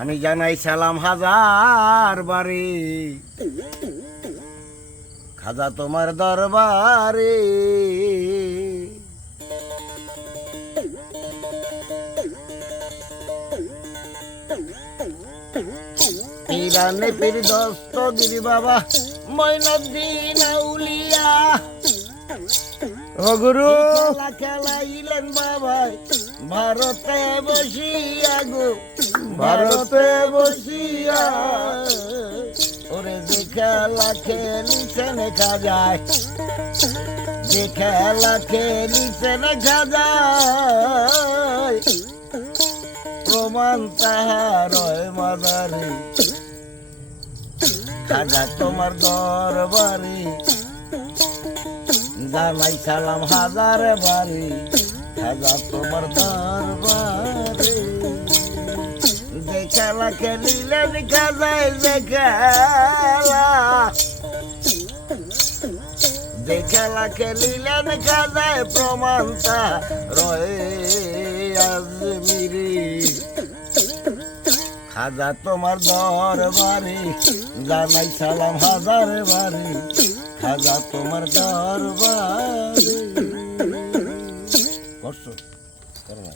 আমি জানাই সালাম হাজার বারে, খাজা তোমার দরবারে। পীরানে পীর দস্তগীর বাবা মঈনুদ্দিন আউলিয়া, ও গুরু খেলা খেলাইলেন বাবাই ভারতে বসিয়া গো, ভারতে বসিয়া। ওরে যে খেলা খেলিছেন খাজায়, যে খেলা খেলিছেন খাজায়, প্রমাণ তাহার মাদারে। খাজা তোমার দরবারে জানাই সালাম হাজার বারে, খাজা তোমার দরবারে। যে খেলা খেলিলেন খাজায়, যে খেলা, যে খেলা খেলিলেন খাজায়, প্রমাণ তা রয়ে আজমিরি। খাজা তোমার দরবারে জানাই সালাম হাজার বারে, খাজা তোমার দরবারে। করছো করো না।